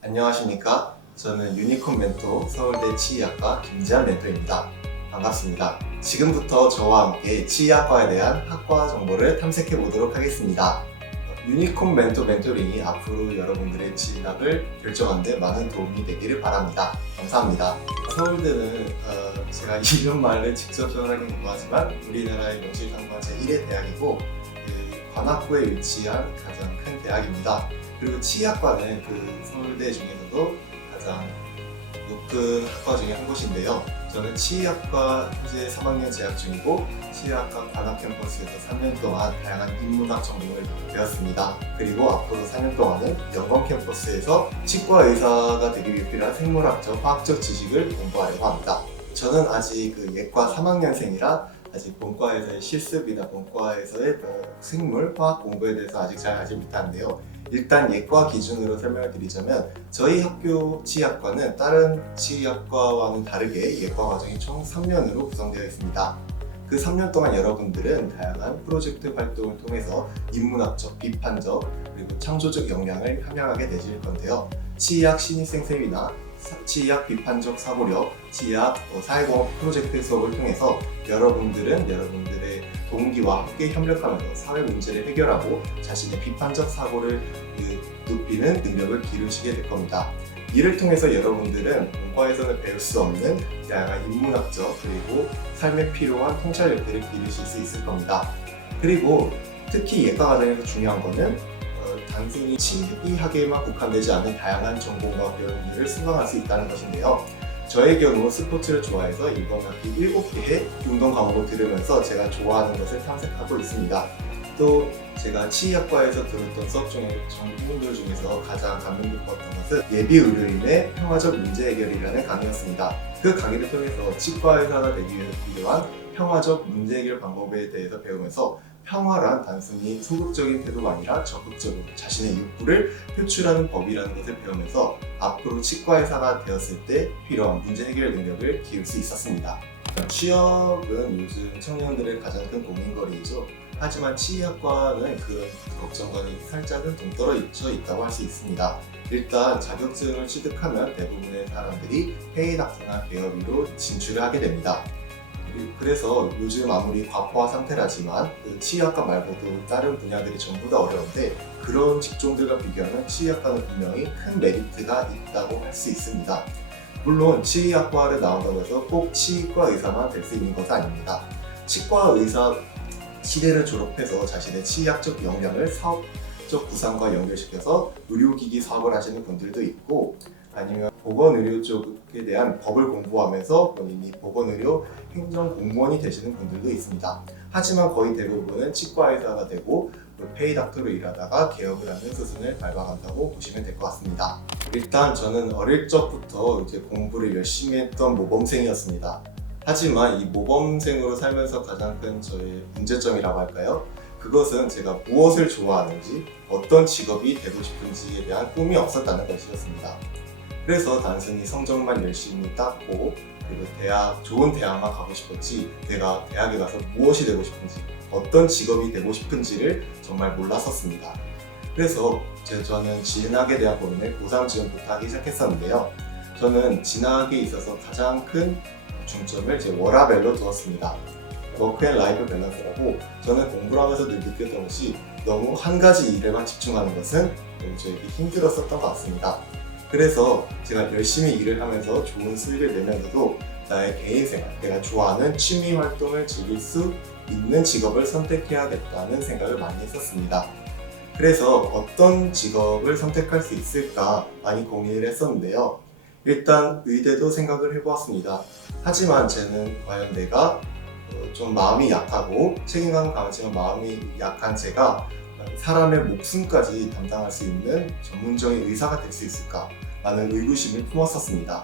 안녕하십니까? 저는 유니콘 멘토 서울대 치의학과 김지한 멘토입니다. 반갑습니다. 지금부터 저와 함께 치의학과에 대한 학과 정보를 탐색해 보도록 하겠습니다. 유니콘 멘토 멘토링이 앞으로 여러분들의 진학을 결정하는 데 많은 도움이 되기를 바랍니다. 감사합니다. 서울대는 제가 이름 말을 직접 전하긴 궁금하지만 우리나라의 명실상부한 제1의 대학이고 관악구에 위치한 가장 큰 대학입니다. 그리고 치의학과는 서울대 중에서도 가장 높은 학과 중에 한 곳인데요. 저는 치의학과 현재 3학년 재학 중이고 치의학과 관악 캠퍼스에서 3년 동안 다양한 인문학 전공을 배웠습니다. 그리고 앞으로 4년 동안은 영광 캠퍼스에서 치과 의사가 되기 위해 필요한 생물학적, 화학적 지식을 공부하려고 합니다. 저는 아직 예과 3학년생이라 아직 본과에서의 실습이나 본과에서의 생물, 화학 공부에 대해서 아직 잘 알지 못하는데요. 일단 예과 기준으로 설명을 드리자면 저희 학교 치의학과는 다른 치의학과와는 다르게 예과 과정이 총 3년으로 구성되어 있습니다. 그 3년 동안 여러분들은 다양한 프로젝트 활동을 통해서 인문학적, 비판적, 그리고 창조적 역량을 함양하게 되실 건데요. 치의학 신입생 세미나, 치의학 비판적 사고력, 치의학 사회공업 프로젝트 수업을 통해서 여러분들은 여러분들의 동기와 함께 협력하면서 사회 문제를 해결하고 자신의 비판적 사고를 높이는 능력을 기르시게 될 겁니다. 이를 통해서 여러분들은 본과에서는 배울 수 없는 다양한 인문학적 그리고 삶에 필요한 통찰력들을 기르실 수 있을 겁니다. 그리고 특히 예과 과정에서 중요한 것은 단순히 치의학에만 국한되지 않은 다양한 전공과 배움들을 수강할 수 있다는 것인데요. 저의 경우 스포츠를 좋아해서 이번 학기 7개의 운동 과목을 들으면서 제가 좋아하는 것을 탐색하고 있습니다. 또 제가 치의학과에서 들었던 수업 중에 전공들 중에서 가장 감명 깊었던 것은 예비 의료인의 평화적 문제 해결이라는 강의였습니다. 그 강의를 통해서 치과 의사가 되기 위해 필요한 평화적 문제 해결 방법에 대해서 배우면서 평화란 단순히 소극적인 태도가 아니라 적극적으로 자신의 욕구를 표출하는 법이라는 것을 배우면서 앞으로 치과 의사가 되었을 때 필요한 문제 해결 능력을 기를 수 있었습니다. 취업은 요즘 청년들의 가장 큰 고민거리이죠. 하지만 치의학과는 그런 걱정과는 살짝은 동떨어져 있다고 할 수 있습니다. 일단 자격증을 취득하면 대부분의 사람들이 페이닥터나 개업으로 진출을 하게 됩니다. 그래서 요즘 아무리 과포화 상태라지만 치의학과 말고도 다른 분야들이 전부 다 어려운데 그런 직종들과 비교하면 치의학과는 분명히 큰 메리트가 있다고 할 수 있습니다. 물론 치의학과를 나온다고 해서 꼭 치과 의사만 될 수 있는 것은 아닙니다. 치과 의사 시대를 졸업해서 자신의 치의학적 역량을 사업적 구상과 연결시켜서 의료기기 사업을 하시는 분들도 있고 아니면 보건의료 쪽에 대한 법을 공부하면서 본인이 보건의료 행정공무원이 되시는 분들도 있습니다. 하지만 거의 대부분은 치과의사가 되고 페이닥터로 일하다가 개업을 하는 수순을 밟아간다고 보시면 될 것 같습니다. 일단 저는 어릴 적부터 공부를 열심히 했던 모범생이었습니다. 하지만 이 모범생으로 살면서 가장 큰 저의 문제점이라고 할까요? 그것은 제가 무엇을 좋아하는지, 어떤 직업이 되고 싶은지에 대한 꿈이 없었다는 것이었습니다. 그래서 단순히 성적만 열심히 땄고 그리고 좋은 대학만 가고 싶었지 내가 대학에 가서 무엇이 되고 싶은지 어떤 직업이 되고 싶은지를 정말 몰랐었습니다. 그래서 저는 진학에 대한 고민을 고3 즈음부터 하기 시작했었는데요. 저는 진학에 있어서 가장 큰 중점을 제 워라밸로 두었습니다. 워크앤라이프 밸런스라고 저는 공부를 하면서 늘 느꼈던 것이 너무 한 가지 일에만 집중하는 것은 너무 저에게 힘들었었던 것 같습니다. 그래서 제가 열심히 일을 하면서 좋은 수익을 내면서도 나의 개인생활, 내가 좋아하는 취미 활동을 즐길 수 있는 직업을 선택해야겠다는 생각을 많이 했었습니다. 그래서 어떤 직업을 선택할 수 있을까 많이 고민을 했었는데요. 일단 의대도 생각을 해보았습니다. 하지만 저는 과연 내가 좀 마음이 약하고 책임감은 강하지만 마음이 약한 제가 사람의 목숨까지 담당할 수 있는 전문적인 의사가 될 수 있을까? 라는 의구심을 품었었습니다.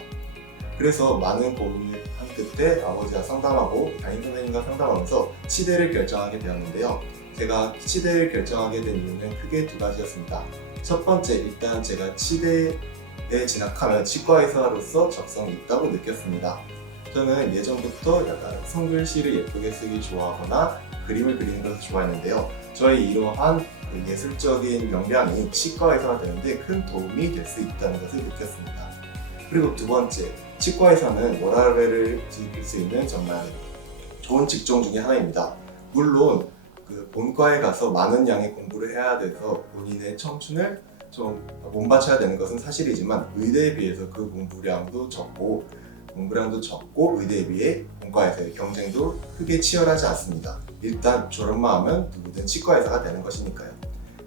그래서 많은 고민을 한 끝에 아버지와 상담하고 담임 선생님과 상담하면서 치대를 결정하게 되었는데요. 제가 치대를 결정하게 된 이유는 크게 두 가지였습니다. 첫 번째, 일단 제가 치대에 진학하면 치과 의사로서 적성이 있다고 느꼈습니다. 저는 예전부터 약간 손글씨를 예쁘게 쓰기 좋아하거나 그림을 그리는 것을 좋아했는데요. 저의 이러한 그 예술적인 역량이 치과의사가 되는데 큰 도움이 될 수 있다는 것을 느꼈습니다. 그리고 두 번째, 치과의사는 워라밸을 즐길 수 있는 정말 좋은 직종 중에 하나입니다. 물론 그 본과에 가서 많은 양의 공부를 해야 돼서 본인의 청춘을 좀 몸바쳐야 되는 것은 사실이지만 의대에 비해서 그 공부량도 적고 의대에 비해 본과에서의 경쟁도 크게 치열하지 않습니다. 일단 졸업만 하면 누구든 치과의사가 되는 것이니까요.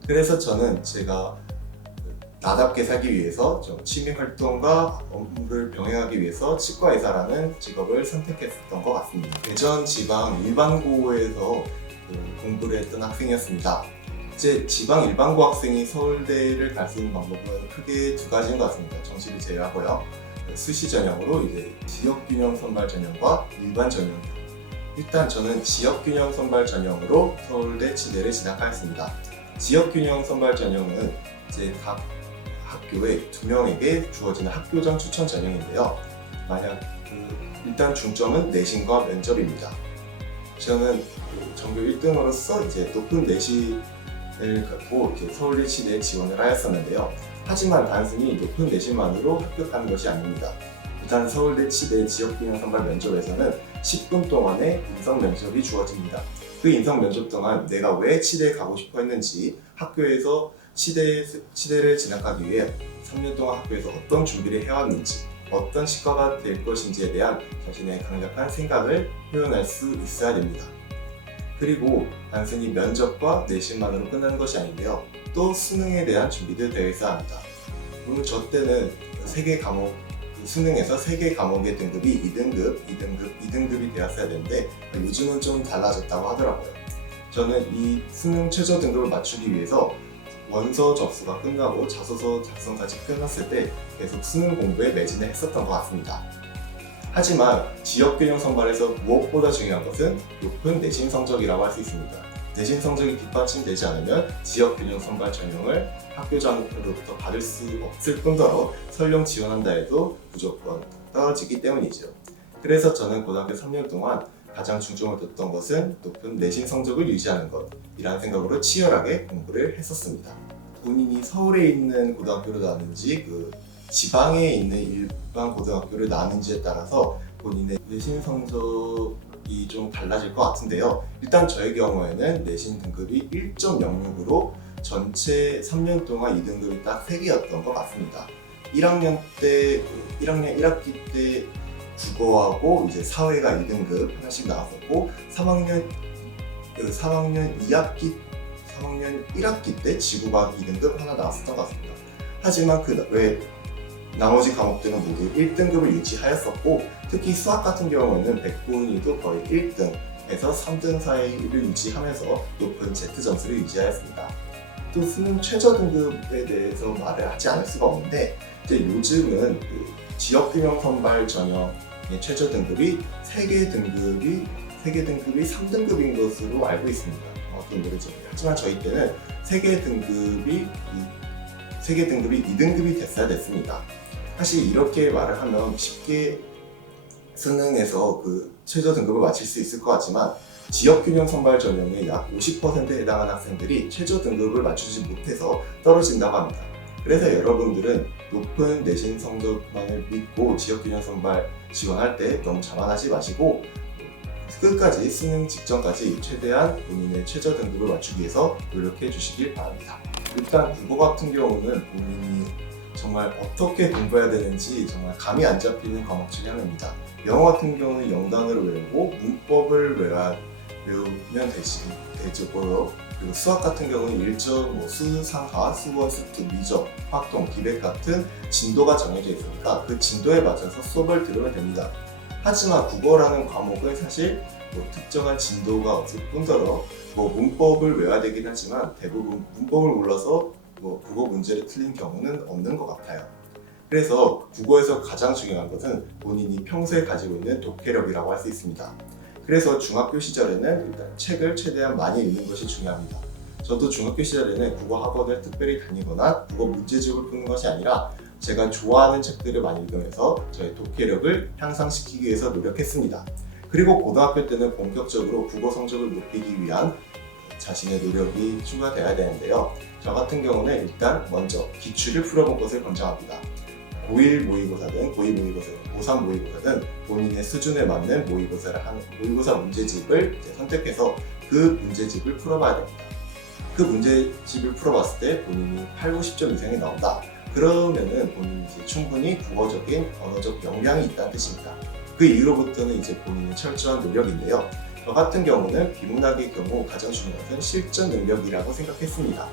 그래서 저는 제가 나답게 살기 위해서 좀 취미 활동과 업무를 병행하기 위해서 치과의사라는 직업을 선택했었던 것 같습니다. 대전 지방 일반고에서 공부를 했던 학생이었습니다. 이제 지방 일반고 학생이 서울대를 갈 수 있는 방법은 크게 두 가지인 것 같습니다. 정시를 제외하고요. 수시 전형으로 이제 지역균형 선발 전형과 일반 전형. 일단 저는 지역균형 선발 전형으로 서울대 치대를 진학하였습니다. 지역균형 선발 전형은 이제 각 학교에 2명에게 주어지는 학교장 추천 전형인데요. 일단 중점은 내신과 면접입니다. 저는 전교 1등으로서 이제 높은 내신을 갖고 이제 서울대 치대에 지원을 하였었는데요. 하지만 단순히 높은 내신만으로 합격하는 것이 아닙니다. 일단 서울대 치대 지역균형 선발 면접에서는 10분 동안의 인성 면접이 주어집니다. 그 인성 면접 동안 내가 왜 치대에 가고 싶어 했는지, 학교에서 치대를 진학하기 위해 3년 동안 학교에서 어떤 준비를 해왔는지, 어떤 치과가 될 것인지에 대한 자신의 강력한 생각을 표현할 수 있어야 됩니다. 그리고 단순히 면접과 내신만으로 끝나는 것이 아닌데요. 또 수능에 대한 준비도 되어 있어야 합니다. 물론 저 때는 수능에서 3개 과목의 등급이 2등급이 되었어야 되는데 요즘은 좀 달라졌다고 하더라고요. 저는 이 수능 최저 등급을 맞추기 위해서 원서 접수가 끝나고 자소서 작성까지 끝났을 때 계속 수능 공부에 매진을 했었던 것 같습니다. 하지만 지역균형 선발에서 무엇보다 중요한 것은 높은 내신 성적이라고 할 수 있습니다. 내신 성적이 뒷받침되지 않으면 지역균형 선발 전형을 학교장으로부터 받을 수 없을 뿐더러 설령 지원한다 해도 무조건 떨어지기 때문이죠. 그래서 저는 고등학교 3년 동안 가장 중점을 뒀던 것은 높은 내신 성적을 유지하는 것이라는 생각으로 치열하게 공부를 했었습니다. 본인이 서울에 있는 고등학교로 나왔는지 지방에 있는 일반 고등학교를 나왔는지에 따라서 본인의 내신 성적이 좀 달라질 것 같은데요. 일단 저의 경우에는 내신 등급이 1.06으로 전체 3년 동안 2등급이 딱 3개였던 것 같습니다. 1학년 1학기 때 국어하고 이제 사회가 2등급 하나씩 나왔었고 3학년 1학기 때 지구과학 2등급 하나 나왔었던 것 같습니다. 하지만 그 외 나머지 과목들은 모두 1등급을 유지하였었고 특히 수학 같은 경우에는 백분위도 거의 1등에서 3등 사이를 유지하면서 높은 Z 점수를 유지하였습니다. 또 수능 최저 등급에 대해서 말을 하지 않을 수가 없는데 이제 요즘은 지역균형 선발 전형의 최저 등급이 3개 등급이 3등급인 것으로 알고 있습니다. 정확히 모르죠. 하지만 저희 때는 3개 등급이 2등급이 됐어야 됐습니다. 사실 이렇게 말을 하면 쉽게 수능에서 최저 등급을 맞출 수 있을 것 같지만 지역균형 선발 전형의 약 50%에 해당하는 학생들이 최저 등급을 맞추지 못해서 떨어진다고 합니다. 그래서 여러분들은 높은 내신 성적만을 믿고 지역균형 선발 지원할 때 너무 자만하지 마시고 끝까지 수능 직전까지 최대한 본인의 최저 등급을 맞추기 위해서 노력해 주시길 바랍니다. 일단 국어 같은 경우는 본인이 정말 어떻게 공부해야 되는지 정말 감이 안 잡히는 과목 중에 하나입니다. 영어 같은 경우는 영단어를 외우고 문법을 외우면 되고요. 그리고 수학 같은 경우는 일정 수, 상하, 수원, 수특, 미적, 확동, 기백 같은 진도가 정해져 있으니까 그 진도에 맞춰서 수업을 들으면 됩니다. 하지만 국어라는 과목은 사실 특정한 진도가 없을 뿐더러 문법을 외워야 되긴 하지만 대부분 문법을 몰라서 국어 문제를 틀린 경우는 없는 것 같아요. 그래서 국어에서 가장 중요한 것은 본인이 평소에 가지고 있는 독해력이라고 할 수 있습니다. 그래서 중학교 시절에는 일단 책을 최대한 많이 읽는 것이 중요합니다. 저도 중학교 시절에는 국어 학원을 특별히 다니거나 국어 문제집을 푸는 것이 아니라 제가 좋아하는 책들을 많이 읽으면서 저의 독해력을 향상시키기 위해서 노력했습니다. 그리고 고등학교 때는 본격적으로 국어 성적을 높이기 위한 자신의 노력이 추가되어야 되는데요. 저 같은 경우는 일단 먼저 기출을 풀어본 것을 권장합니다. 고1 모의고사든 고2 모의고사든 고3 모의고사든 본인의 수준에 맞는 모의고사 문제집을 이제 선택해서 그 문제집을 풀어봐야 됩니다. 그 문제집을 풀어봤을 때 본인이 8, 90점 이상이 나온다. 그러면은 본인이 이제 충분히 국어적인 언어적 역량이 있다는 뜻입니다. 그 이후로부터는 이제 본인의 철저한 노력인데요. 저 같은 경우는 비문학의 경우 가장 중요한 것은 실전 능력이라고 생각했습니다.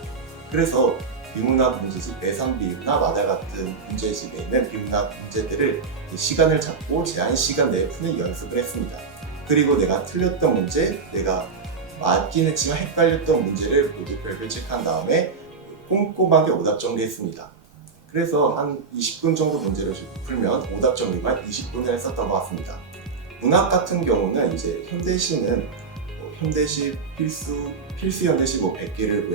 그래서 비문학 문제집, 매상비유나 마다 같은 문제집에 있는 비문학 문제들을 시간을 잡고 제한 시간 내에 푸는 연습을 했습니다. 그리고 내가 틀렸던 문제, 내가 맞긴 했지만 헷갈렸던 문제를 모두 별별 체크한 다음에 꼼꼼하게 오답 정리했습니다. 그래서 한 20분 정도 문제를 풀면 오답 정리만 20분을 했었던 것 같습니다. 문학 같은 경우는 이제 현대시는 현대시 필수 현대시 100개를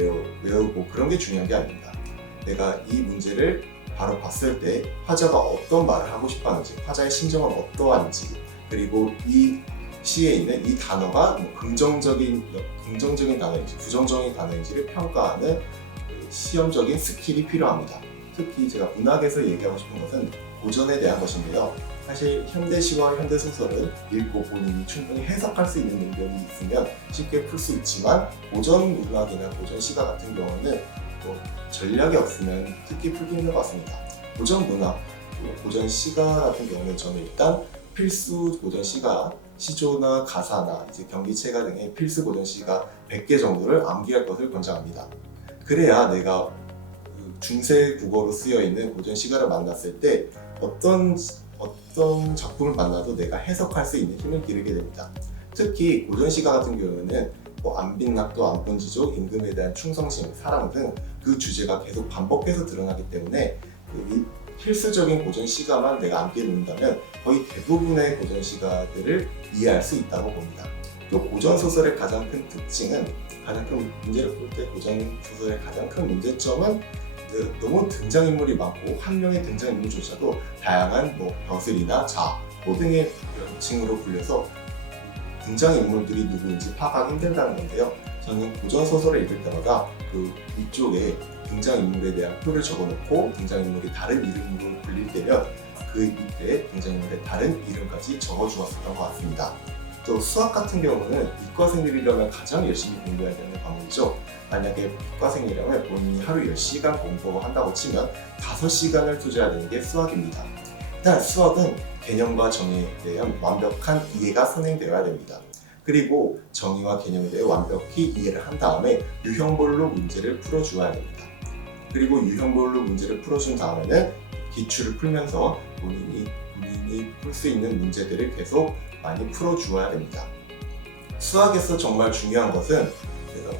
외우고 그런 게 중요한 게 아닙니다. 내가 이 문제를 바로 봤을 때 화자가 어떤 말을 하고 싶어 하는지, 화자의 심정은 어떠한지, 그리고 이 시에 있는 이 단어가 긍정적인 단어인지 부정적인 단어인지를 평가하는 시험적인 스킬이 필요합니다. 특히 제가 문학에서 얘기하고 싶은 것은 고전에 대한 것인데요. 사실 현대시와 현대소설은 읽고 본인이 충분히 해석할 수 있는 능력이 있으면 쉽게 풀 수 있지만 고전 문학이나 고전 시가 같은 경우는 전략이 없으면 특히 풀기 힘든 것 같습니다. 고전 문학, 고전 시가 같은 경우는 저는 일단 필수 고전 시가 시조나 가사나 이제 경기체가 등의 필수 고전 시가 100개 정도를 암기할 것을 권장합니다. 그래야 내가 중세 국어로 쓰여 있는 고전 시가를 만났을 때 어떤 작품을 만나도 내가 해석할 수 있는 힘을 기르게 됩니다. 특히 고전 시가 같은 경우에는 안빈낙도, 안본지족, 임금에 대한 충성심, 사랑 등 그 주제가 계속 반복해서 드러나기 때문에 필수적인 고전 시가만 내가 암기해 놓는다면 거의 대부분의 고전 시가들을 이해할 수 있다고 봅니다. 또 고전 소설의 가장 큰 특징은, 가장 큰 문제를 풀 때 고전 소설의 가장 큰 문제점은 너무 등장인물이 많고 한 명의 등장인물조차도 다양한 벼슬이나 자, 등의 명칭으로 불려서 등장인물들이 누구인지 파악하기 힘들다는 건데요. 저는 고전 소설을 읽을 때마다 그 위쪽에 등장인물에 대한 표를 적어놓고 등장인물이 다른 이름으로 불릴 때면 그 밑에 등장인물의 다른 이름까지 적어주었었던 것 같습니다. 또 수학 같은 경우는 이과생들이라면 가장 열심히 공부해야 되는 과목이죠. 만약에 이과생이라면 본인이 하루 10시간 공부한다고 치면 5시간을 투자해야 되는 게 수학입니다. 일단 수학은 개념과 정의에 대한 완벽한 이해가 선행되어야 됩니다. 그리고 정의와 개념에 대해 완벽히 이해를 한 다음에 유형별로 문제를 풀어주어야 됩니다. 그리고 유형별로 문제를 풀어준 다음에는 기출을 풀면서 본인이 풀 수 있는 문제들을 계속 많이 풀어주어야 됩니다. 수학에서 정말 중요한 것은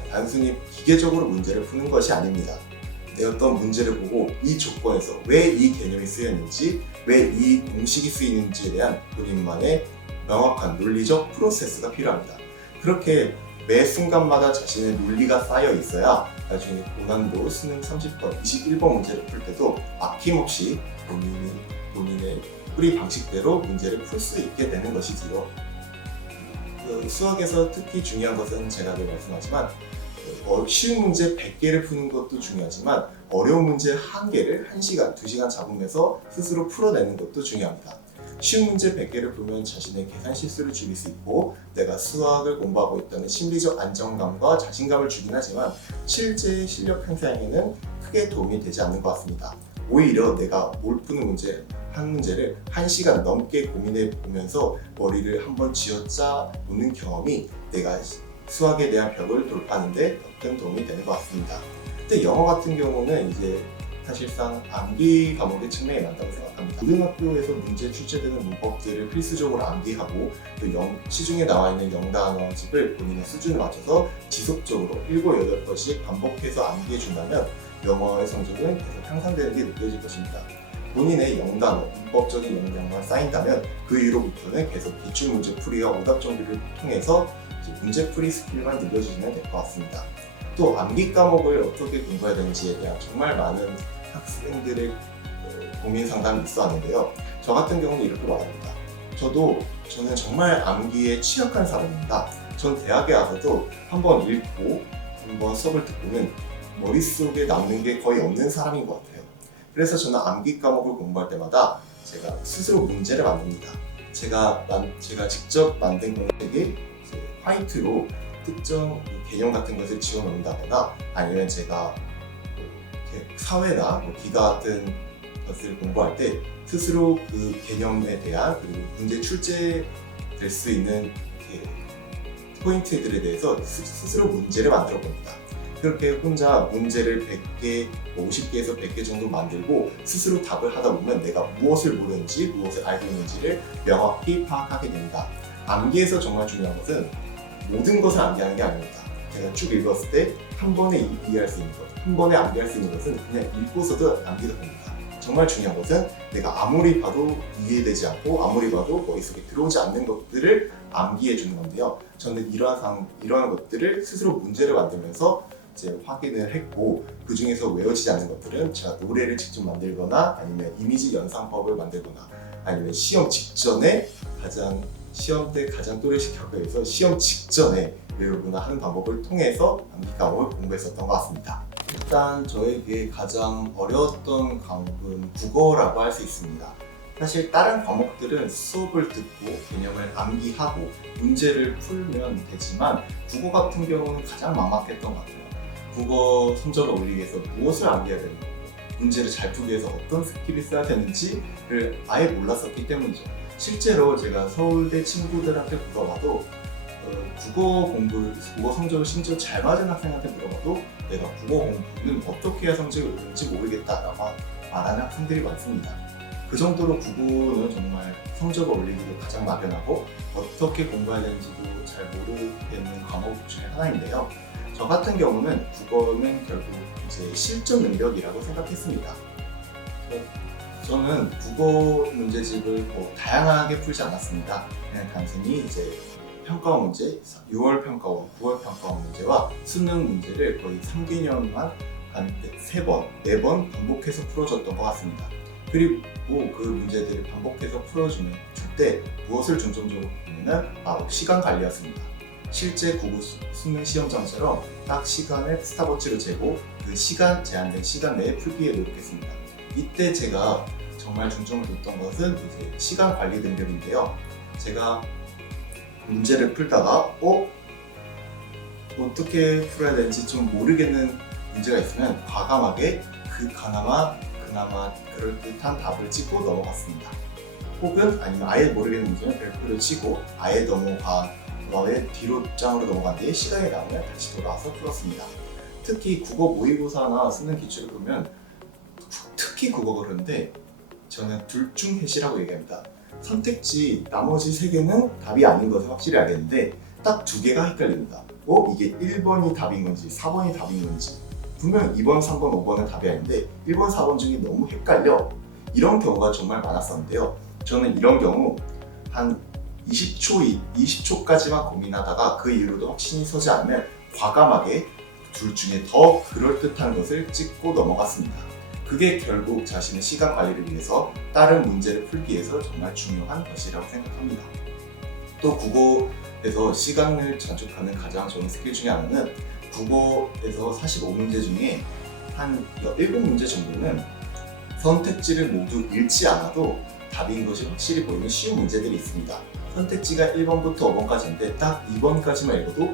단순히 기계적으로 문제를 푸는 것이 아닙니다. 내 어떤 문제를 보고 이 조건에서 왜 이 개념이 쓰였는지, 왜 이 공식이 쓰이는지에 대한 본인만의 명확한 논리적 프로세스가 필요합니다. 그렇게 매 순간마다 자신의 논리가 쌓여 있어야 나중에 고난도 수능 30번, 21번 문제를 풀 때도 아낌없이 본인의 풀이 방식대로 문제를 풀 수 있게 되는 것이지요. 수학에서 특히 중요한 것은 제가 늘 말씀하지만 쉬운 문제 100개를 푸는 것도 중요하지만 어려운 문제 1개를 1시간, 2시간 잡으면서 스스로 풀어내는 것도 중요합니다. 쉬운 문제 100개를 풀면 자신의 계산 실수를 줄일 수 있고 내가 수학을 공부하고 있다는 심리적 안정감과 자신감을 주긴 하지만 실제 실력 향상에는 크게 도움이 되지 않는 것 같습니다. 오히려 내가 못 푸는 한 문제를 1시간 넘게 고민해 보면서 머리를 한번 쥐어짜 보는 경험이 내가 수학에 대한 벽을 돌파하는 데 큰 도움이 되는 것 같습니다. 근데 영어 같은 경우는 이제 사실상 암기 과목의 측면이 많다고 생각합니다. 고등학교에서 문제 출제되는 문법들을 필수적으로 암기하고 또 시중에 나와 있는 영단어집을 본인의 수준에 맞춰서 지속적으로 7, 8번씩 반복해서 암기해 준다면 영어의 성적은 계속 향상되는 게 느껴질 것입니다. 본인의 영단어, 문법적인 역량만 쌓인다면 그 이후로부터는 계속 기출문제 풀이와 오답 정리를 통해서 문제풀이 스킬만 늘려주시면 될 것 같습니다. 또 암기 과목을 어떻게 공부해야 되는지에 대한 정말 많은 학생들의 고민 상담이 있었는데요. 저 같은 경우는 이렇게 말합니다. 저는 정말 암기에 취약한 사람입니다. 전 대학에 와서도 한번 읽고 한번 수업을 듣고는 머릿속에 남는 게 거의 없는 사람인 것 같아요. 그래서 저는 암기 과목을 공부할 때마다 제가 스스로 문제를 만듭니다. 제가 직접 만든 공책에 화이트로 특정 개념 같은 것을 지워 놓는다거나 아니면 제가 사회나 기가 같은 것을 공부할 때 스스로 그 개념에 대한 그리고 문제 출제될 수 있는 포인트들에 대해서 스스로 문제를 만들어 봅니다. 그렇게 혼자 문제를 100개, 50개에서 100개 정도 만들고 스스로 답을 하다 보면 내가 무엇을 모르는지 무엇을 알고 있는지를 명확히 파악하게 됩니다. 암기에서 정말 중요한 것은 모든 것을 암기하는 게 아닙니다. 제가 쭉 읽었을 때 한 번에 이해할 수 있는 것, 한 번에 암기할 수 있는 것은 그냥 읽고서도 암기가 됩니다. 정말 중요한 것은 내가 아무리 봐도 이해되지 않고 아무리 봐도 머릿속에 들어오지 않는 것들을 암기해 주는 건데요. 저는 이러한 것들을 스스로 문제를 만들면서 이제 확인을 했고, 그 중에서 외워지지 않는 것들은 제가 노래를 직접 만들거나 아니면 이미지 연상법을 만들거나 아니면 시험 때 가장 또래식 격에서 시험 직전에 외우거나 하는 방법을 통해서 암기 과목을 공부했었던 것 같습니다. 일단 저에게 가장 어려웠던 과목은 국어라고 할 수 있습니다. 사실 다른 과목들은 수업을 듣고 개념을 암기하고 문제를 풀면 되지만 국어 같은 경우는 가장 막막했던 것 같아요. 국어 성적을 올리기 위해서 무엇을 암기해야 되는지, 문제를 잘 풀기 위해서 어떤 스킬을 써야 되는지를 아예 몰랐었기 때문이죠. 실제로 제가 서울대 친구들한테 물어봐도 국어 성적을 심지어 잘 맞은 학생한테 물어봐도 내가 국어 공부는 어떻게 해야 성적이 오르는지 모르겠다라고 말하는 학생들이 많습니다. 그 정도로 국어는 정말 성적을 올리기도 가장 막연하고 어떻게 공부해야 되는지도 잘 모르겠는 과목 중에 하나인데요. 저 같은 경우는 국어는 결국 이제 실전 능력이라고 생각했습니다. 저는 국어 문제집을 다양하게 풀지 않았습니다. 그냥 단순히 이제 평가 문제, 6월 평가원, 9월 평가원 문제와 수능 문제를 거의 3개년만 한 3번, 4번 반복해서 풀어줬던 것 같습니다. 그리고 그 문제들을 반복해서 풀어줄 때 무엇을 중점적으로 보냐면 바로 시간 관리였습니다. 실제 국어 수능 시험장처럼 딱 시간을 스탑워치로 재고 그 제한된 시간 내에 풀기에 노력했습니다. 이때 제가 정말 중점을 뒀던 것은 이제 시간 관리 능력인데요. 제가 문제를 풀다가 어떻게 풀어야 되는지 좀 모르겠는 문제가 있으면 과감하게 그나마 그럴듯한 답을 찍고 넘어갔습니다. 혹은 아니면 아예 모르겠는 문제는 별표를 치고 아예 뒤로 장으로 넘어간 뒤에 시간이 나오면 다시 돌아와서 풀었습니다. 특히 국어 모의고사나 수능 기출을 보면 특히 국어가 그런데 저는 둘 중 해시라고 얘기합니다. 선택지 나머지 3개는 답이 아닌 것을 확실히 알겠는데 딱 2개가 헷갈립니다. 이게 1번이 답인 건지 4번이 답인 건지 분명 2번, 3번, 5번은 답이 아닌데 1번, 4번 중에 너무 헷갈려. 이런 경우가 정말 많았었는데요. 저는 이런 경우 한 20초까지만 고민하다가 그 이후로도 확신이 서지 않으면 과감하게 둘 중에 더 그럴듯한 것을 찍고 넘어갔습니다. 그게 결국 자신의 시간 관리를 위해서 다른 문제를 풀기 위해서 정말 중요한 것이라고 생각합니다. 또 국어에서 시간을 단축하는 가장 좋은 스킬 중에 하나는 국어에서 45문제 중에 한 7문제 정도는 선택지를 모두 읽지 않아도 답인 것이 확실히 보이는 쉬운 문제들이 있습니다. 선택지가 1번부터 5번까지인데 딱 2번까지만 읽어도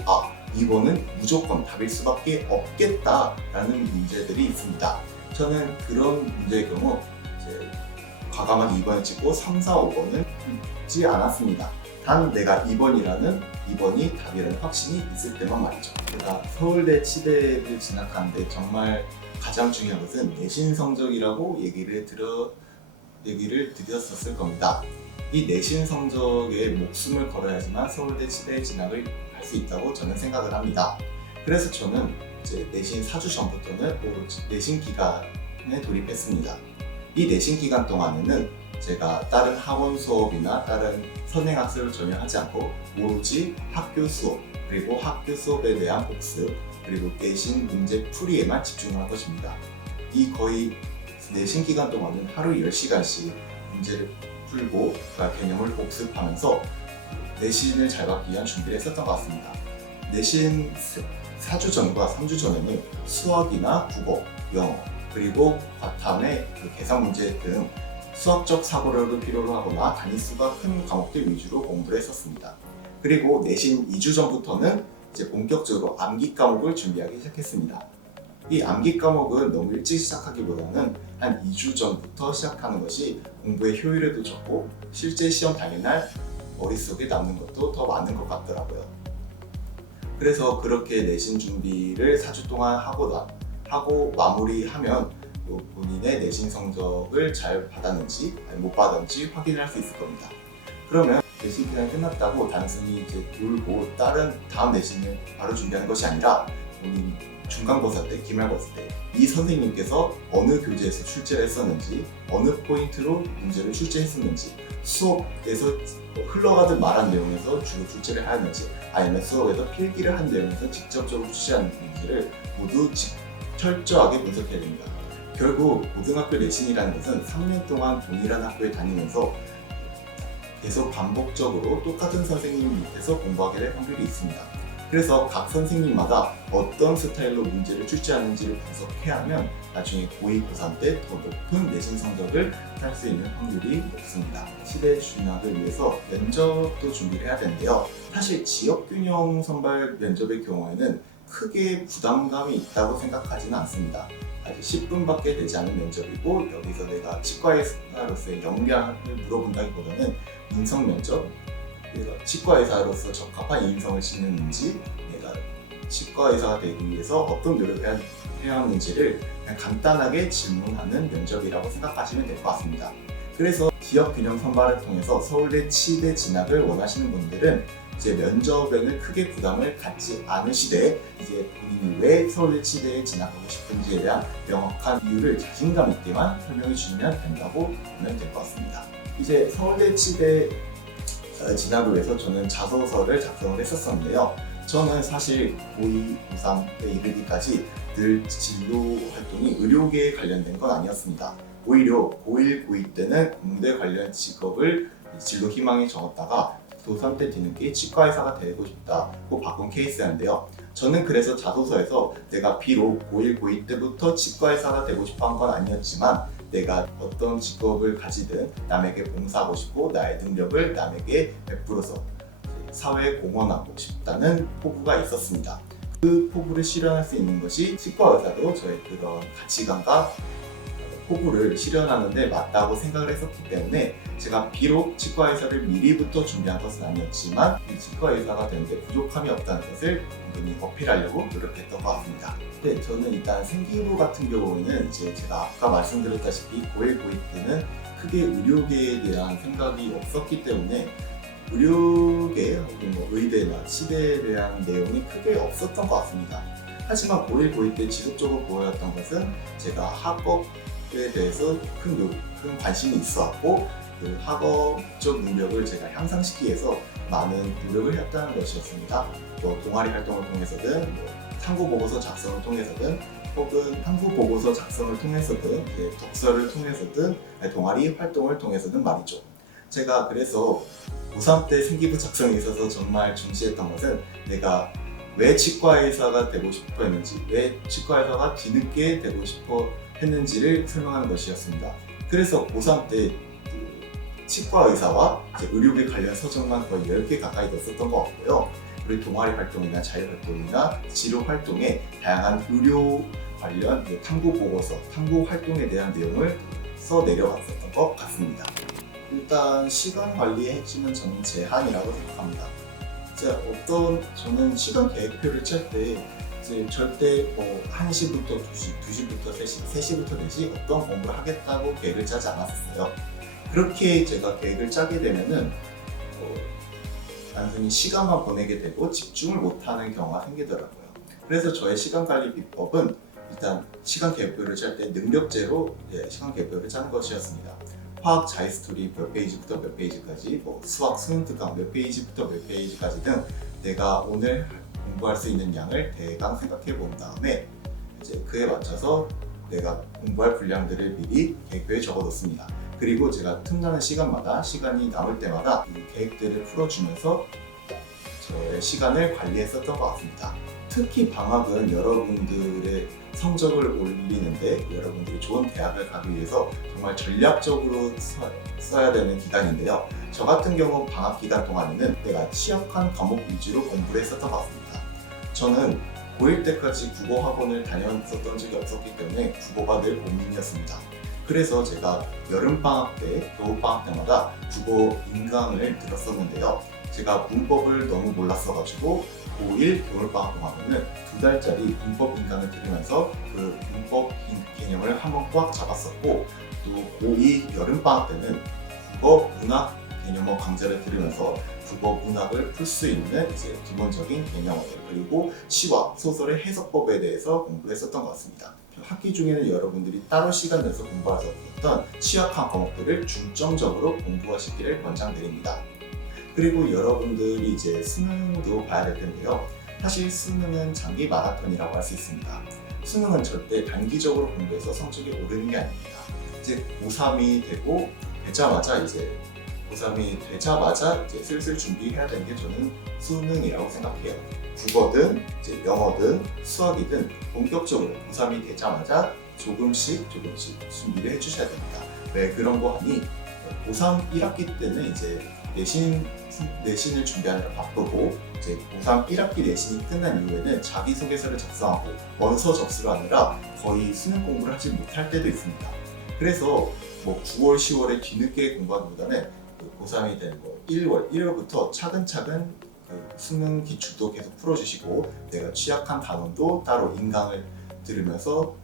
2번은 무조건 답일 수밖에 없겠다라는 문제들이 있습니다. 저는 그런 문제의 경우 이제 과감하게 2번을 찍고 3, 4, 5번은 읽지 않았습니다. 단 내가 2번이 답이라는 확신이 있을 때만 말이죠. 제가 서울대 치대를 진학하는데 정말 가장 중요한 것은 내신 성적이라고 얘기를 드렸었을 겁니다. 이 내신 성적에 목숨을 걸어야지만 서울대 치대에 진학을 할 수 있다고 저는 생각을 합니다. 그래서 저는 이제 내신 4주 전부터는 오로지 내신 기간에 돌입했습니다. 이 내신 기간 동안에는 제가 다른 학원 수업이나 다른 선행학습을 전혀 하지 않고 오로지 학교 수업, 그리고 학교 수업에 대한 복습, 그리고 내신 문제 풀이에만 집중을 할 것입니다. 이 거의 내신 기간 동안은 하루 10시간씩 문제를 풀고 개념을 복습하면서 내신을 잘 받기 위한 준비를 했었던 것 같습니다. 내신 4주 전과 3주 전에는 수학이나 국어, 영어, 그리고 과탐의 계산 문제 등 수학적 사고력을 필요로 하거나 단위수가 큰 과목들 위주로 공부를 했었습니다. 그리고 내신 2주 전부터는 이제 본격적으로 암기 과목을 준비하기 시작했습니다. 이 암기 과목은 너무 일찍 시작하기보다는 한 2주 전부터 시작하는 것이 공부의 효율에도 좋고 실제 시험 당일날 머릿속에 남는 것도 더 많은 것 같더라고요. 그래서 그렇게 내신 준비를 4주 동안 하고 마무리하면 본인의 내신 성적을 잘 받았는지 못 받았는지 확인을 할 수 있을 겁니다. 그러면 내신 기간이 끝났다고 단순히 이제 놀고 다음 내신을 바로 준비하는 것이 아니라 본인 중간고사 때, 기말고사 때 이 선생님께서 어느 교재에서 출제를 했었는지, 어느 포인트로 문제를 출제했었는지, 수업에서 흘러가듯 말한 내용에서 주로 출제를 하였는지, 아니면 수업에서 필기를 한 내용에서 직접적으로 출제하는지를 모두 철저하게 분석해야 됩니다. 결국 고등학교 내신이라는 것은 3년 동안 동일한 학교에 다니면서 계속 반복적으로 똑같은 선생님 밑에서 공부하게 될 확률이 있습니다. 그래서 각 선생님마다 어떤 스타일로 문제를 출제하는지를 분석해야 하면 나중에 고2, 고3 때 더 높은 내신 성적을 딸 수 있는 확률이 높습니다. 시대 진학을 위해서 면접도 준비를 해야 되는데요. 사실 지역균형 선발 면접의 경우에는 크게 부담감이 있다고 생각하지는 않습니다. 아직 10분밖에 되지 않은 면접이고 여기서 내가 치과의사로서의 역량을 물어본다기보다는 인성 면접, 그래서 치과의사로서 적합한 인성을 지니는지, 내가 치과의사가 되기 위해서 어떤 노력을 해야 하는지를 그냥 간단하게 질문하는 면접이라고 생각하시면 될 것 같습니다. 그래서 지역균형 선발을 통해서 서울대 치대 진학을 원하시는 분들은 이제 면접에는 크게 부담을 갖지 않으시되 이제 본인이 왜 서울대 치대에 진학하고 싶은지에 대한 명확한 이유를 자신감 있게만 설명해 주시면 된다고 보면 될 것 같습니다. 이제 서울대 치대 진학을 위해서 저는 자소서를 작성을 했었는데요. 저는 사실 고2, 고3에 이르기까지 늘 진로 활동이 의료계에 관련된 건 아니었습니다. 오히려 고1, 고2 때는 공대 관련 직업을 진로 희망에 적었다가 고3 때 뒤늦게 치과의사가 되고 싶다고 바꾼 케이스였는데요. 저는 그래서 자소서에서 내가 비록 고1, 고2 때부터 치과의사가 되고 싶어 한 건 아니었지만 내가 어떤 직업을 가지든 남에게 봉사하고 싶고 나의 능력을 남에게 베풀어서 사회에 공헌하고 싶다는 포부가 있었습니다. 그 포부를 실현할 수 있는 것이 치과의사도 저의 그런 가치관과 포부를 실현하는 데 맞다고 생각을 했었기 때문에 제가 비록 치과의사를 미리부터 준비한 것은 아니었지만 이 치과의사가 되는데 부족함이 없다는 것을 은근히 어필하려고 노력했던 것 같습니다. 네, 저는 일단 생기부 같은 경우에는 이제 제가 아까 말씀드렸다시피 고1, 고2 때는 크게 의료계에 대한 생각이 없었기 때문에 의료계 혹은 의대나 치대에 대한 내용이 크게 없었던 것 같습니다. 하지만 고1, 고2 때 지속적으로 보였던 것은 제가 학업에 대해서 큰 관심이 있어왔고 그 학업적 능력을 제가 향상시키기 위해서 많은 노력을 했다는 것이었습니다. 동아리 활동을 통해서든 탐구 보고서 작성을 통해서든 혹은 탐구 보고서 작성을 통해서든 독서를 통해서든 동아리 활동을 통해서든 말이죠. 제가 그래서 고3 때 생기부 작성에 있어서 정말 중시했던 것은 내가 왜 치과의사가 되고 싶어 했는지, 왜 치과의사가 뒤늦게 되고 싶어 했는지를 설명하는 것이었습니다. 그래서 고3 때 치과의사와 의료계 관련 서적만 거의 10개 가까이 넣었던 것 같고요. 그리고 동아리 활동이나 자율활동이나 치료 활동에 다양한 의료 관련 탐구 보고서, 탐구 활동에 대한 내용을 써 내려왔었던 것 같습니다. 일단 시간 관리의 핵심은 저는 제한이라고 생각합니다. 저는 시간 계획표를 짤 때 절대 1시부터 2시, 2시부터 3시, 3시부터 4시 어떤 공부를 하겠다고 계획을 짜지 않았었어요. 그렇게 제가 계획을 짜게 되면은 단순히 시간만 보내게 되고 집중을 못하는 경우가 생기더라고요. 그래서 저의 시간 관리 비법은 일단 시간 계획표를 짤 때 능력제로 시간 계획표를 짜는 것이었습니다. 화학 자기스토리 몇 페이지부터 몇 페이지까지, 수학 수능 특강 몇 페이지부터 몇 페이지까지 등 내가 오늘 공부할 수 있는 양을 대강 생각해 본 다음에 그에 맞춰서 내가 공부할 분량들을 미리 계획표에 적어 놓습니다. 그리고 제가 틈나는 시간마다 시간이 남을 때마다 이 계획들을 풀어주면서 저의 시간을 관리했었던 것 같습니다. 특히 방학은 여러분들의 성적을 올리는데 여러분들이 좋은 대학을 가기 위해서 정말 전략적으로 써야 되는 기간인데요. 저 같은 경우 방학 기간 동안에는 내가 취약한 과목 위주로 공부를 했었던 것 같습니다. 저는 고1 때까지 국어 학원을 다녔었던 적이 없었기 때문에 국어가 늘 고민이었습니다. 그래서 제가 여름방학 때, 겨울방학 때마다 국어 인강을 들었었는데요. 제가 문법을 너무 몰랐어가지고 고1 겨울방학 동안에는 2달짜리 문법 인강을 들으면서 그 문법 개념을 한번 꽉 잡았었고, 또 고2 여름방학 때는 국어 문학 개념어 강좌를 들으면서 국어 문학을 풀 수 있는 이제 기본적인 개념어들, 그리고 시와 소설의 해석법에 대해서 공부했었던 것 같습니다. 학기 중에는 여러분들이 따로 시간 내서 공부하셨던 취약한 과목들을 중점적으로 공부하시기를 권장드립니다. 그리고 여러분들이 이제 수능도 봐야 될 텐데요. 사실 수능은 장기 마라톤이라고 할 수 있습니다. 수능은 절대 단기적으로 공부해서 성적이 오르는 게 아닙니다. 이제 고3이 되고 되자마자 이제 슬슬 준비해야 되는 게 저는 수능이라고 생각해요. 국어든 이제 영어든 수학이든 본격적으로 고3이 되자마자 조금씩 준비를 해주셔야 됩니다. 왜 그런 거 하니? 고3 1학기 때는 이제 내신을 준비하느라 바쁘고, 이제 고3 1학기 내신이 끝난 이후에는 자기소개서를 작성하고 원서 접수를 하느라 거의 수능 공부를 하지 못할 때도 있습니다. 그래서 9월, 10월에 뒤늦게 공부하기보다는 고3이 된 1월부터 차근차근 수능 기출도 계속 풀어주시고, 내가 취약한 단원도 따로 인강을 들으면서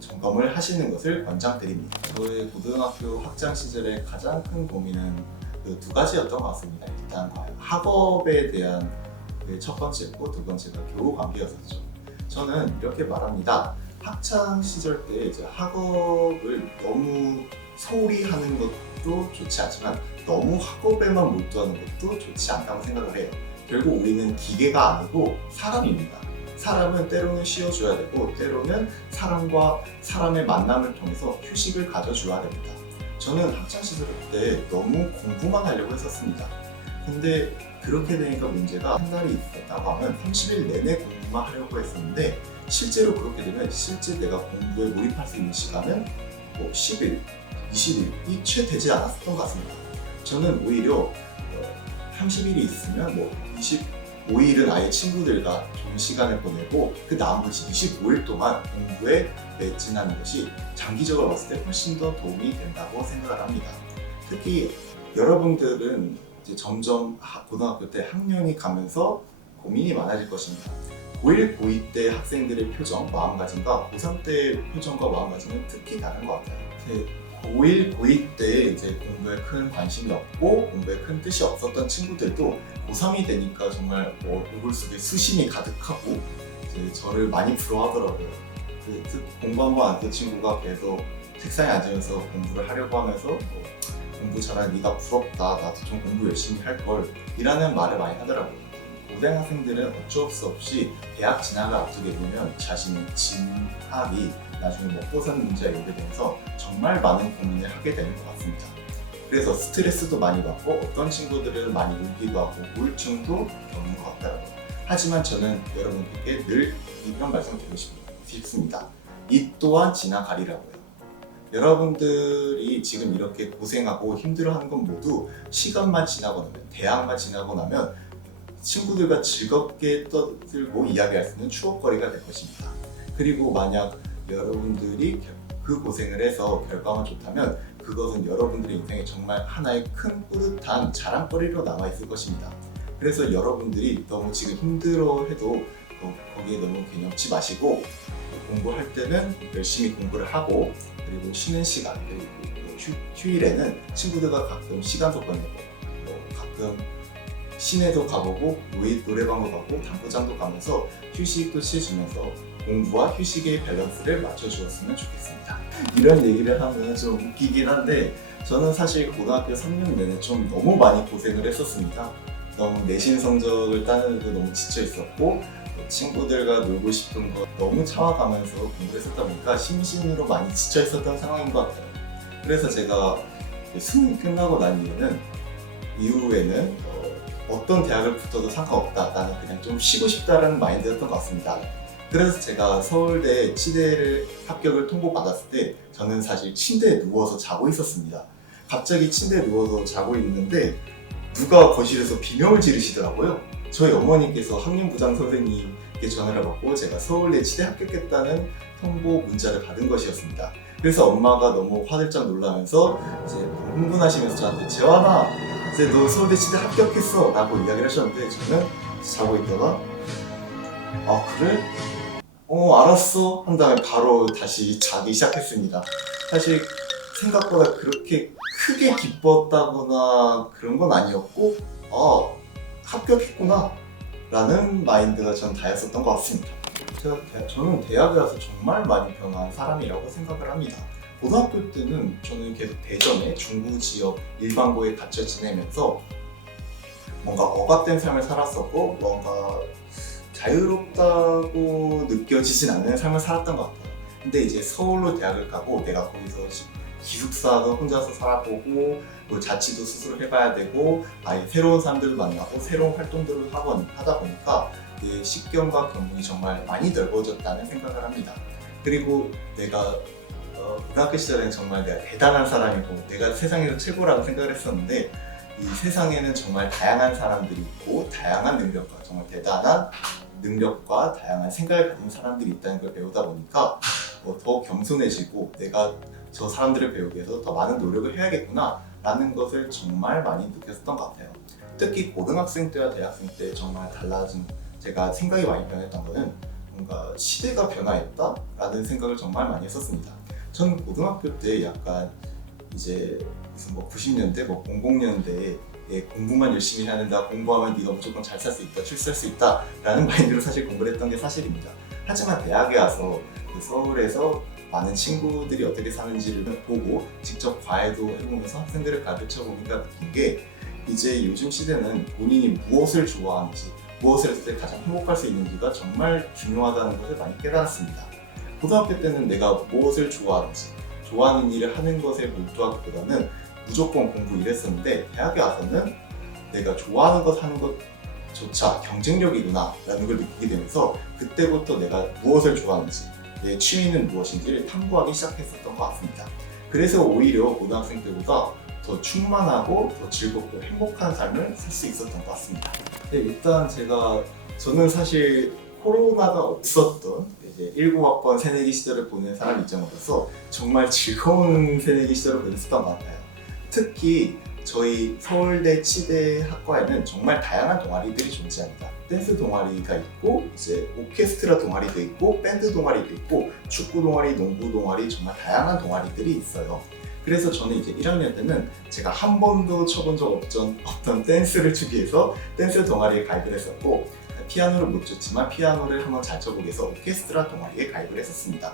점검을 하시는 것을 권장드립니다. 저의 고등학교 학창 시절의 가장 큰 고민은 그 2가지였던 것 같습니다. 일단 학업에 대한 첫 번째고, 두 번째가 교우 관계였었죠. 저는 이렇게 말합니다. 학창 시절 때 이제 학업을 너무 소홀히 하는 것도 좋지 않지만 너무 학업에만 몰두하는 것도 좋지 않다고 생각을 해요. 결국 우리는 기계가 아니고 사람입니다. 사람은 때로는 쉬어줘야 되고, 때로는 사람과 사람의 만남을 통해서 휴식을 가져줘야 됩니다. 저는 학창시절 때 너무 공부만 하려고 했었습니다. 근데 그렇게 되니까 문제가, 한 달이 있었다고 하면 30일 내내 공부만 하려고 했었는데, 실제로 그렇게 되면 실제 내가 공부에 몰입할 수 있는 시간은 10일, 20일이 채 되지 않았던 것 같습니다. 저는 오히려 30일이 있으면 25일은 아예 친구들과 좋은 시간을 보내고, 그 나머지 25일 동안 공부에 매진하는 것이 장기적으로 봤을 때 훨씬 더 도움이 된다고 생각을 합니다. 특히 여러분들은 이제 점점 고등학교 때 학년이 가면서 고민이 많아질 것입니다. 고1, 고2 때 학생들의 표정, 마음가짐과 고3 때의 표정과 마음가짐은 특히 다른 것 같아요. 고1, 고2 때 이제 공부에 큰 관심이 없고 공부에 큰 뜻이 없었던 친구들도 고3이 되니까 정말 얼굴 속에 수심이 가득하고 이제 저를 많이 부러워하더라고요. 공부 한 번 안 된 친구가 계속 책상에 앉으면서 공부를 하려고 하면서 공부 잘하는 네가 부럽다, 나도 좀 공부 열심히 할걸, 이라는 말을 많이 하더라고요. 고등학생들은 어쩔 수 없이 대학 진학을 앞두게 되면 자신의 진학이 나중에 먹고 사는 문제가 연결되면서 정말 많은 고민을 하게 되는 것 같습니다. 그래서 스트레스도 많이 받고, 어떤 친구들은 많이 울기도 하고 우울증도 겪는 것 같더라고요. 하지만 저는 여러분들께 늘 이런 말씀 드리고 싶습니다. 이 또한 지나가리라고요. 여러분들이 지금 이렇게 고생하고 힘들어하는 건 모두 시간만 지나고 나면, 대학만 지나고 나면 친구들과 즐겁게 떠들고 이야기할 수 있는 추억거리가 될 것입니다. 그리고 만약 여러분들이 그 고생을 해서 결과만 좋다면 그것은 여러분들의 인생에 정말 하나의 큰 뿌듯한 자랑거리로 남아있을 것입니다. 그래서 여러분들이 너무 지금 힘들어해도 거기에 너무 개념치 마시고, 공부할 때는 열심히 공부를 하고, 그리고 쉬는 시간, 그리고 휴일에는 친구들과 가끔 시간도 보내고, 가끔 시내도 가보고, 노래방도 가고, 당구장도 가면서 휴식도 취해주면서 공부와 휴식의 밸런스를 맞춰주었으면 좋겠습니다. 이런 얘기를 하면 좀 웃기긴 한데, 저는 사실 고등학교 3년 내내 좀 너무 많이 고생을 했었습니다. 너무 내신 성적을 따는데도 너무 지쳐 있었고, 친구들과 놀고 싶은 거 너무 참아가면서 공부를 했었다 보니까 심신으로 많이 지쳐 있었던 상황인 것 같아요. 그래서 제가 수능이 끝나고 난 이후에는 어떤 대학을 붙어도 상관없다. 나는 그냥 좀 쉬고 싶다라는 마인드였던 것 같습니다. 그래서 제가 서울대 치대를 합격을 통보받았을 때 저는 사실 침대에 누워서 자고 있었습니다. 갑자기 침대에 누워서 자고 있는데 누가 거실에서 비명을 지르시더라고요. 저희 어머니께서 학년부장 선생님께 전화를 받고 제가 서울대 치대 합격했다는 통보 문자를 받은 것이었습니다. 그래서 엄마가 너무 화들짝 놀라면서 이제 흥분하시면서 저한테 재환아, 이제 너 서울대 치대 합격했어 라고 이야기를 하셨는데 저는 자고 있다가 아 그래? 알았어 한 다음에 바로 다시 자기 시작했습니다. 사실 생각보다 그렇게 크게 기뻤다거나 그런 건 아니었고 합격했구나 라는 마인드가 전 다였었던 것 같습니다. 저는 대학에 와서 정말 많이 변한 사람이라고 생각을 합니다. 고등학교 때는 저는 계속 대전에 중부 지역 일반고에 갇혀 지내면서 뭔가 억압된 삶을 살았었고 뭔가 자유롭다고 느껴지진 않는 삶을 살았던 것 같아요. 근데 이제 서울로 대학을 가고 내가 거기서 기숙사도 혼자서 살아보고 뭐 자취도 스스로 해봐야 되고 아예 새로운 사람들을 만나고 새로운 활동들을 하다 보니까 식견과 견문이 정말 많이 넓어졌다는 생각을 합니다. 그리고 내가 고등학교 시절에는 정말 내가 대단한 사람이고 내가 세상에서 최고라고 생각을 했었는데 이 세상에는 정말 다양한 사람들이 있고 다양한 능력과 정말 대단한 능력과 다양한 생각을 가진 사람들이 있다는 걸 배우다 보니까 더 겸손해지고 내가 저 사람들을 배우기 위해서 더 많은 노력을 해야겠구나 라는 것을 정말 많이 느꼈었던 것 같아요. 특히 고등학생 때와 대학생 때 정말 달라진 제가 생각이 많이 변했던 거는 뭔가 시대가 변화했다 라는 생각을 정말 많이 했었습니다. 저는 고등학교 때 약간 이제 무슨 90년대, 00년대에 공부만 열심히 해야 된다, 공부하면 네가 무조건 잘 살 수 있다, 출세할 수 있다 라는 마인드로 사실 공부를 했던 게 사실입니다. 하지만 대학에 와서 서울에서 많은 친구들이 어떻게 사는지를 보고 직접 과외도 해보면서 학생들을 가르쳐 보니까 느낀 게 이제 요즘 시대는 본인이 무엇을 좋아하는지 무엇을 했을 때 가장 행복할 수 있는지가 정말 중요하다는 것을 많이 깨달았습니다. 고등학교 때는 내가 무엇을 좋아하는지 좋아하는 일을 하는 것에 몰두하기보다는 무조건 공부 이랬었는데 대학에 와서는 내가 좋아하는 것 하는 것조차 경쟁력이구나 라는 걸 느끼게 되면서 그때부터 내가 무엇을 좋아하는지 내 취미는 무엇인지를 탐구하기 시작했었던 것 같습니다. 그래서 오히려 고등학생 때보다 더 충만하고 더 즐겁고 행복한 삶을 살 수 있었던 것 같습니다. 네, 일단 저는 사실 코로나가 없었던 이제 19학번 새내기 시절을 보낸 사람 입장으로서 정말 즐거운 새내기 시절을 보냈었던 것 같아요. 특히 저희 서울대 치대 학과에는 정말 다양한 동아리들이 존재합니다. 댄스 동아리가 있고 이제 오케스트라 동아리도 있고 밴드 동아리도 있고 축구 동아리, 농구 동아리 정말 다양한 동아리들이 있어요. 그래서 저는 이제 1학년 때는 제가 한 번도 쳐본 적 없던 댄스를 추기 위해서 댄스 동아리에 가입을 했었고 피아노를 못 쳤지만 피아노를 한번 잘 쳐보기 위해서 오케스트라 동아리에 가입을 했었습니다.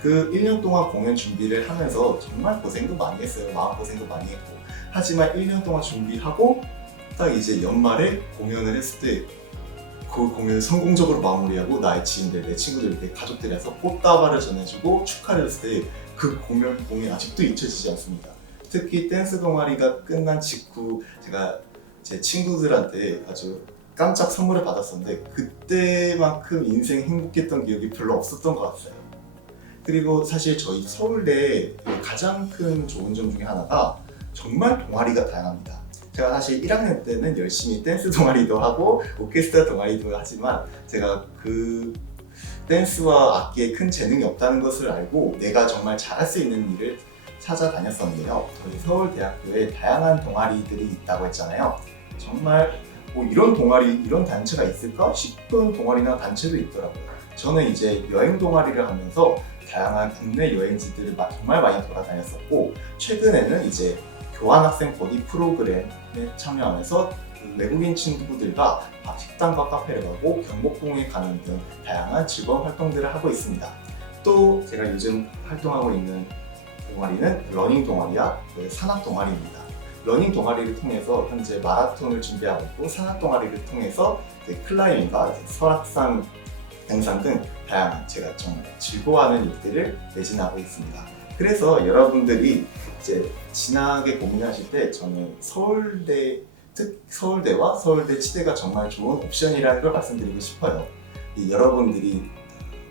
그 1년 동안 공연 준비를 하면서 정말 고생도 많이 했어요. 마음고생도 많이 했고 하지만 1년 동안 준비하고 딱 이제 연말에 공연을 했을 때 그 공연을 성공적으로 마무리하고 나의 지인들, 내 친구들, 내 가족들이 와서 꽃다발을 전해주고 축하를 했을 때 그 공연이 아직도 잊혀지지 않습니다. 특히 댄스 동아리가 끝난 직후 제가 제 친구들한테 아주 깜짝 선물을 받았었는데 그때만큼 인생 행복했던 기억이 별로 없었던 것 같아요. 그리고 사실 저희 서울대 가장 큰 좋은 점 중에 하나가 정말 동아리가 다양합니다. 제가 사실 1학년 때는 열심히 댄스 동아리도 하고 오케스트라 동아리도 하지만 제가 그 댄스와 악기에 큰 재능이 없다는 것을 알고 내가 정말 잘할 수 있는 일을 찾아다녔었는데요. 저희 서울대학교에 다양한 동아리들이 있다고 했잖아요. 정말 이런 동아리, 이런 단체가 있을까 싶은 동아리나 단체도 있더라고요. 저는 이제 여행 동아리를 하면서 다양한 국내 여행지들을 정말 많이 돌아다녔었고 최근에는 이제 교환학생 버디 프로그램에 참여하면서 외국인 친구들과 식당과 카페를 가고 경복궁에 가는 등 다양한 즐거운 활동들을 하고 있습니다. 또 제가 요즘 활동하고 있는 동아리는 러닝 동아리와 산악 동아리입니다. 러닝 동아리를 통해서 현재 마라톤을 준비하고 있고 산악 동아리를 통해서 클라이밍과 설악산 등산 등 다양한 제가 정말 즐거워하는 일들을 매진하고 있습니다. 그래서 여러분들이 이제 진학에 고민하실 때 저는 서울대 서울대와 서울대 치대가 정말 좋은 옵션이라는 걸 말씀드리고 싶어요. 여러분들이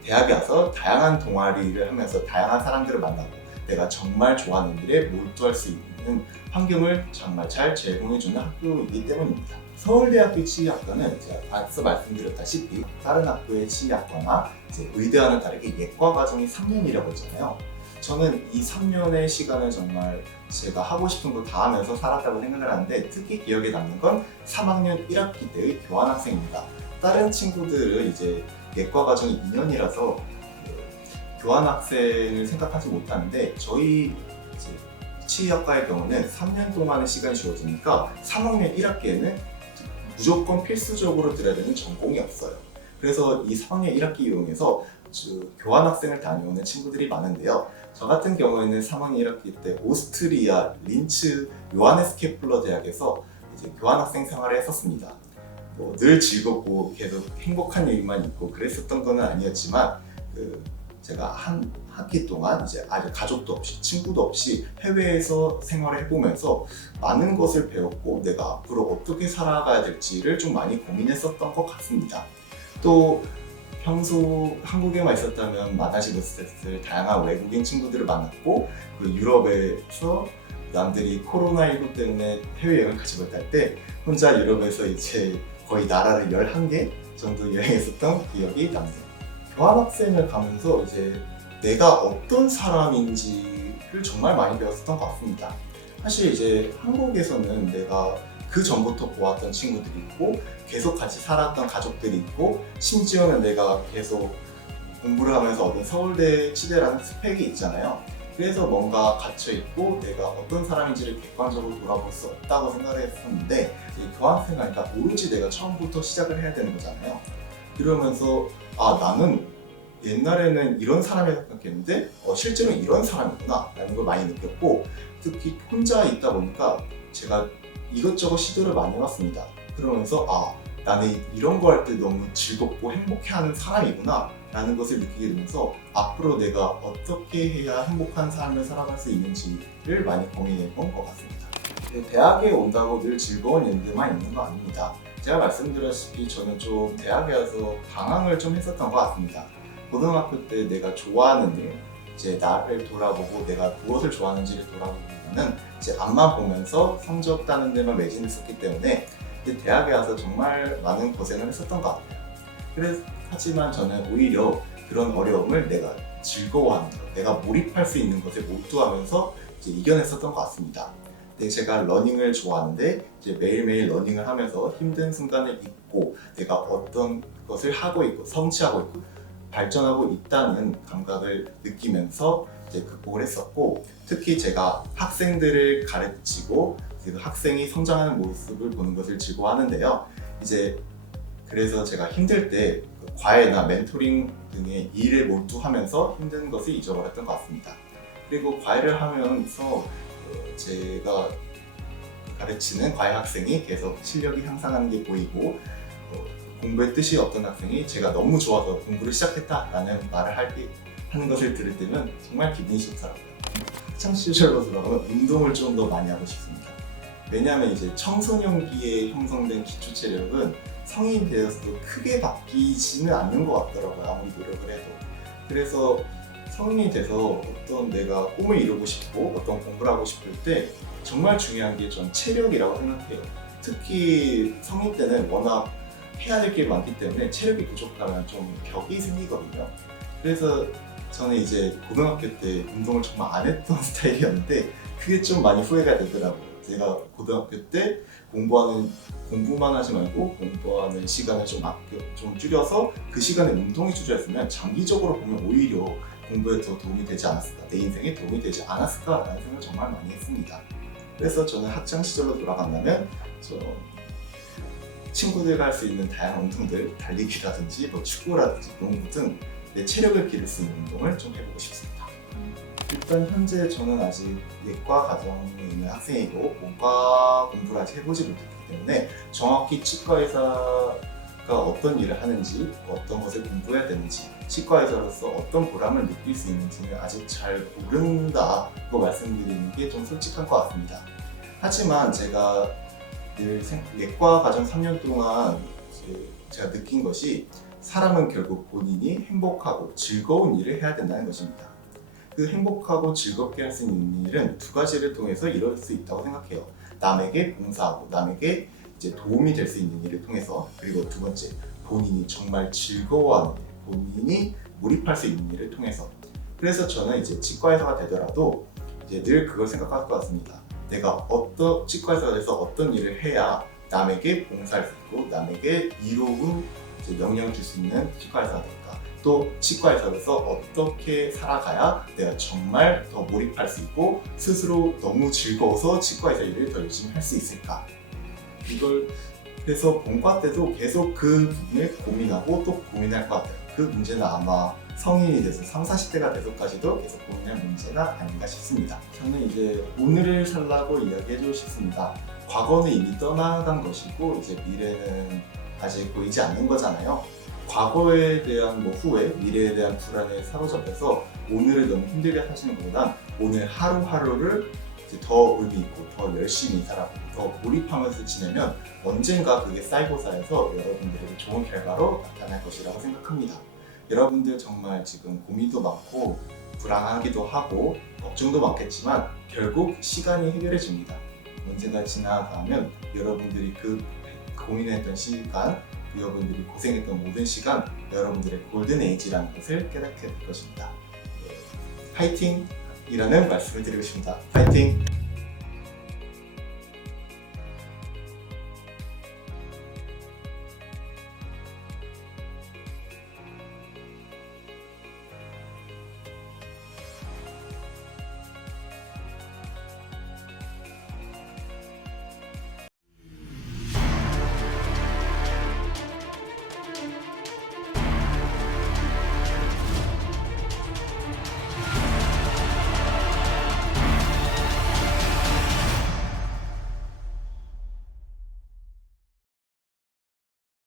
대학에 와서 다양한 동아리를 하면서 다양한 사람들을 만나고 내가 정말 좋아하는 일에 몰두할 수 있는 환경을 정말 잘 제공해주는 학교이기 때문입니다. 서울대학교 치의학과는 제가 앞서 말씀드렸다시피 다른 학교의 치의학과나 의대와는 다르게 예과 과정이 3년이라고 했잖아요. 저는 이 3년의 시간을 정말 제가 하고 싶은 거 다 하면서 살았다고 생각을 하는데, 특히 기억에 남는 건 3학년 1학기 때의 교환학생입니다. 다른 친구들은 이제 예과 과정이 2년이라서 교환학생을 생각하지 못하는데, 저희 치의학과의 경우는 3년 동안의 시간이 주어지니까 3학년 1학기에는 무조건 필수적으로 들어야 되는 전공이 없어요. 그래서 이 3학년 1학기 이용해서 교환학생을 다녀오는 친구들이 많은데요. 저 같은 경우에는 3학년 1학기 때 오스트리아 린츠 요하네스 케플러 대학에서 이제 교환학생 생활을 했었습니다. 늘 즐겁고 계속 행복한 일만 있고 그랬었던 건 아니었지만, 제가 한 학기 동안 이제 아예 가족도 없이 친구도 없이 해외에서 생활을 해보면서 많은 것을 배웠고 내가 앞으로 어떻게 살아가야 될지를 좀 많이 고민했었던 것 같습니다. 또 평소 한국에만 있었다면 만나지 못했을 다양한 외국인 친구들을 만났고, 유럽에서 남들이 코로나19 때문에 해외여행을 같이 못할 때 혼자 유럽에서 이제 거의 나라를 11개 정도 여행했었던 기억이 납니다. 교환학생을 가면서 이제 내가 어떤 사람인지를 정말 많이 배웠었던 것 같습니다. 사실 이제 한국에서는 내가 그 전부터 보았던 친구들이 있고 계속 같이 살았던 가족들이 있고, 심지어는 내가 계속 공부를 하면서 얻은 서울대 치대라는 스펙이 있잖아요. 그래서 뭔가 갇혀있고 내가 어떤 사람인지를 객관적으로 돌아볼 수 없다고 생각을 했었는데, 교환학생 하니까 오로지 내가 처음부터 시작을 해야 되는 거잖아요. 그러면서 나는 옛날에는 이런 사람이라고 생각했는데 실제로는 이런 사람이구나 라는 걸 많이 느꼈고, 특히 혼자 있다 보니까 제가 이것저것 시도를 많이 해봤습니다. 그러면서 나는 이런 거 할 때 너무 즐겁고 행복해하는 사람이구나 라는 것을 느끼게 되면서 앞으로 내가 어떻게 해야 행복한 삶을 살아갈 수 있는지를 많이 고민해본 것 같습니다. 대학에 온다고 늘 즐거운 일들만 있는 거 아닙니다. 제가 말씀드렸다시피 저는 좀 대학에 와서 방황을 좀 했었던 것 같습니다. 고등학교 때 내가 좋아하는 일, 이제 나를 돌아보고 내가 무엇을 좋아하는지를 돌아보면은 이제 앞만 보면서 성적 따는 데만 매진했었기 때문에 대학에 와서 정말 많은 고생을 했었던 것 같아요. 하지만 저는 오히려 그런 어려움을 내가 즐거워하는 것, 내가 몰입할 수 있는 것에 몰두하면서 이제 이겨냈었던 것 같습니다. 제가 러닝을 좋아하는데 이제 매일매일 러닝을 하면서 힘든 순간을 잊고 내가 어떤 것을 하고 있고 성취하고 있고 발전하고 있다는 감각을 느끼면서 이제 극복을 했었고, 특히 제가 학생들을 가르치고 학생이 성장하는 모습을 보는 것을 즐거워하는데요. 이제 그래서 제가 힘들 때 과외나 멘토링 등의 일에 몰두하면서 힘든 것을 잊어버렸던 것 같습니다. 그리고 과외를 하면서 제가 가르치는 과외 학생이 계속 실력이 향상하는 게 보이고, 공부의 뜻이 없던 학생이 제가 너무 좋아서 공부를 시작했다라는 말을 하는 것을 들을 때는 정말 기분이 좋더라고요. 학창 시절로 돌아가면 운동을 좀 더 많이 하고 싶습니다. 왜냐하면 이제 청소년기에 형성된 기초 체력은 성인이 되어서도 크게 바뀌지는 않는 것 같더라고요. 아무리 노력을 해도. 그래서 성인이 돼서 어떤 내가 꿈을 이루고 싶고 어떤 공부를 하고 싶을 때 정말 중요한 게 전 체력이라고 생각해요. 특히 성인 때는 워낙 해야 될 게 많기 때문에 체력이 부족하면 좀 벽이 생기거든요. 그래서 저는 이제 고등학교 때 운동을 정말 안 했던 스타일이었는데 그게 좀 많이 후회가 되더라고요. 제가 고등학교 때 공부만 하지 말고 공부하는 시간을 좀 줄여서 그 시간에 운동에 투자했으면 장기적으로 보면 오히려 공부에 더 도움이 되지 않았을까, 내 인생에 도움이 되지 않았을까라는 생각을 정말 많이 했습니다. 그래서 저는 학창 시절로 돌아간다면 친구들과 할 수 있는 다양한 운동들, 달리기라든지 축구라든지 농구 등 내 체력을 기를 수 있는 운동을 좀 해보고 싶습니다. 일단 현재 저는 아직 예과 과정에 있는 학생이고 문과 공부를 아직 해보지 못했기 때문에 정확히 치과 의사가 어떤 일을 하는지, 어떤 것을 공부해야 되는지, 치과 의사로서 어떤 보람을 느낄 수 있는지는 아직 잘 모른다고 말씀드리는 게 좀 솔직한 것 같습니다. 하지만 제가 내과 과정 3년 동안 이제 제가 느낀 것이 사람은 결국 본인이 행복하고 즐거운 일을 해야 된다는 것입니다. 그 행복하고 즐겁게 할 수 있는 일은 두 가지를 통해서 이룰 수 있다고 생각해요. 남에게 봉사하고 남에게 이제 도움이 될 수 있는 일을 통해서, 그리고 두 번째, 본인이 정말 즐거워하는 일, 본인이 몰입할 수 있는 일을 통해서. 그래서 저는 이제 치과 의사가 되더라도 이제 늘 그걸 생각할 것 같습니다. 내가 어떤 치과 의사가 돼서 어떤 일을 해야 남에게 봉사할 수 있고 남에게 이로운 이제 영향을 줄 수 있는 치과 의사가 될까? 또 치과 의사로서 어떻게 살아가야 내가 정말 더 몰입할 수 있고 스스로 너무 즐거워서 치과 의사 일을 더 열심히 할 수 있을까? 이걸 그래서 본과 때도 계속 그 부분을 고민하고 또 고민할 것 같아요. 그 문제는 아마 성인이 돼서 30, 40대가 돼서까지도 계속 고민할 문제가 아닌가 싶습니다. 저는 이제 오늘을 살라고 이야기해주고 싶습니다. 과거는 이미 떠나간 것이고 이제 미래는 아직 보이지 않는 거잖아요. 과거에 대한 후회, 미래에 대한 불안에 사로잡혀서 오늘을 너무 힘들게 사시는 것보단 오늘 하루하루를 이제 더 의미 있고 더 열심히 살아보고 더 몰입하면서 지내면 언젠가 그게 쌓이고 쌓여서 여러분들에게 좋은 결과로 나타날 것이라고 생각합니다. 여러분들 정말 지금 고민도 많고 불안하기도 하고 걱정도 많겠지만 결국 시간이 해결해 줍니다. 언젠가 지나가면 여러분들이 그 고민했던 시간, 여러분들이 고생했던 모든 시간, 여러분들의 골든 에이지라는 것을 깨닫게 될 것입니다. 파이팅! 이라는 말씀을 드리고 싶습니다. 파이팅!